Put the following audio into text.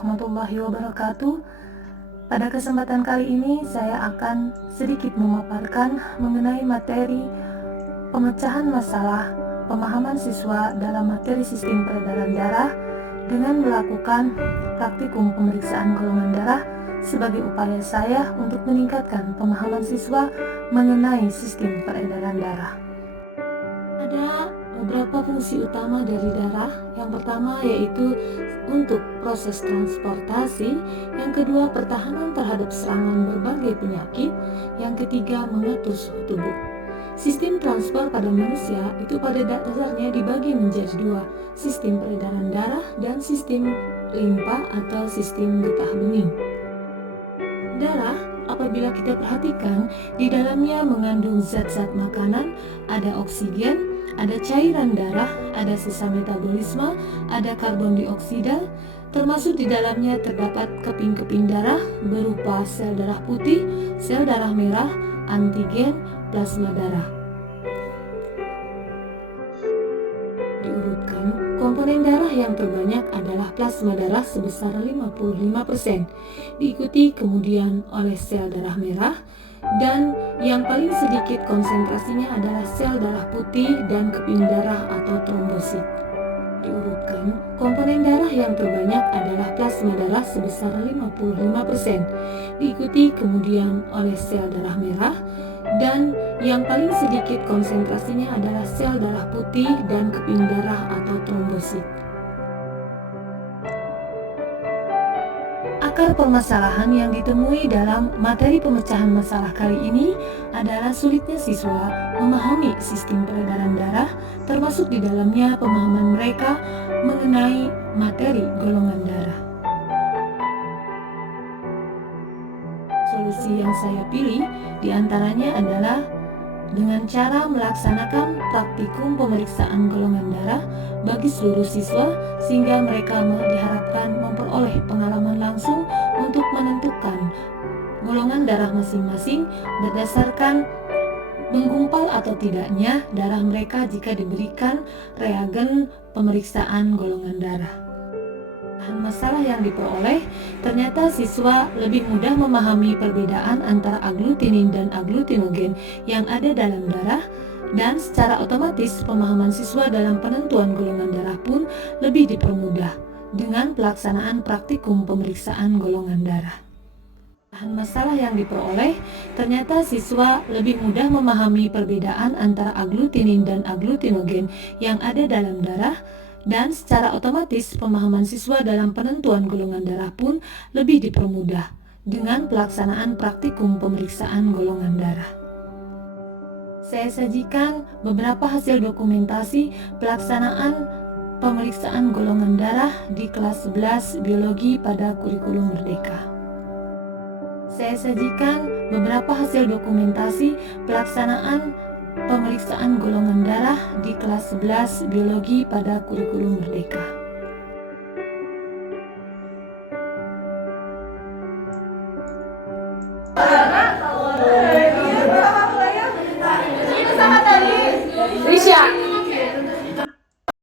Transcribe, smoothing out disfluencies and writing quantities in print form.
warahmatullahi wabarakatuh. Pada kesempatan kali ini saya akan sedikit memaparkan mengenai materi pemecahan masalah pemahaman siswa dalam materi sistem peredaran darah dengan melakukan praktikum pemeriksaan golongan darah sebagai upaya saya untuk meningkatkan pemahaman siswa mengenai sistem peredaran darah. Ada beberapa fungsi utama dari darah. Yang pertama yaitu untuk proses transportasi, yang kedua pertahanan terhadap serangan berbagai penyakit, yang ketiga mengatur suhu tubuh. Sistem transport pada manusia itu pada dasarnya dibagi menjadi dua, sistem peredaran darah dan sistem limpa atau sistem getah bening. Darah, apabila kita perhatikan, di dalamnya mengandung zat-zat makanan, ada oksigen, ada cairan darah, ada sisa metabolisme, ada karbon dioksida, termasuk di dalamnya terdapat keping-keping darah berupa sel darah putih, sel darah merah, antigen, plasma darah. Diurutkan, komponen darah yang terbanyak adalah plasma darah sebesar 55%, diikuti kemudian oleh sel darah merah, dan yang paling sedikit konsentrasinya adalah sel darah putih dan keping darah atau trombosit. Diurutkan, komponen darah yang terbanyak adalah plasma darah sebesar 55%, diikuti kemudian oleh sel darah merah, dan yang paling sedikit konsentrasinya adalah sel darah putih dan keping darah atau trombosit. Akar permasalahan yang ditemui dalam materi pemecahan masalah kali ini adalah sulitnya siswa memahami sistem peredaran darah, termasuk di dalamnya pemahaman mereka mengenai materi golongan darah. Solusi yang saya pilih diantaranya adalah dengan cara melaksanakan praktikum pemeriksaan golongan darah bagi seluruh siswa, sehingga mereka diharapkan memperoleh pengalaman langsung untuk menentukan golongan darah masing-masing berdasarkan menggumpal atau tidaknya darah mereka jika diberikan reagen pemeriksaan golongan darah. Masalah yang diperoleh, ternyata siswa lebih mudah memahami perbedaan antara agglutinin dan agglutinogen yang ada dalam darah, dan secara otomatis pemahaman siswa dalam penentuan golongan darah pun lebih dipermudah dengan pelaksanaan praktikum pemeriksaan golongan darah. Masalah yang diperoleh, ternyata siswa lebih mudah memahami perbedaan antara agglutinin dan agglutinogen yang ada dalam darah, dan secara otomatis pemahaman siswa dalam penentuan golongan darah pun lebih dipermudah dengan pelaksanaan praktikum pemeriksaan golongan darah. Saya sajikan beberapa hasil dokumentasi pelaksanaan pemeriksaan golongan darah di kelas 11 biologi pada kurikulum Merdeka. Saya sajikan beberapa hasil dokumentasi pelaksanaan pemeriksaan golongan darah di kelas 11 biologi pada kurikulum Merdeka.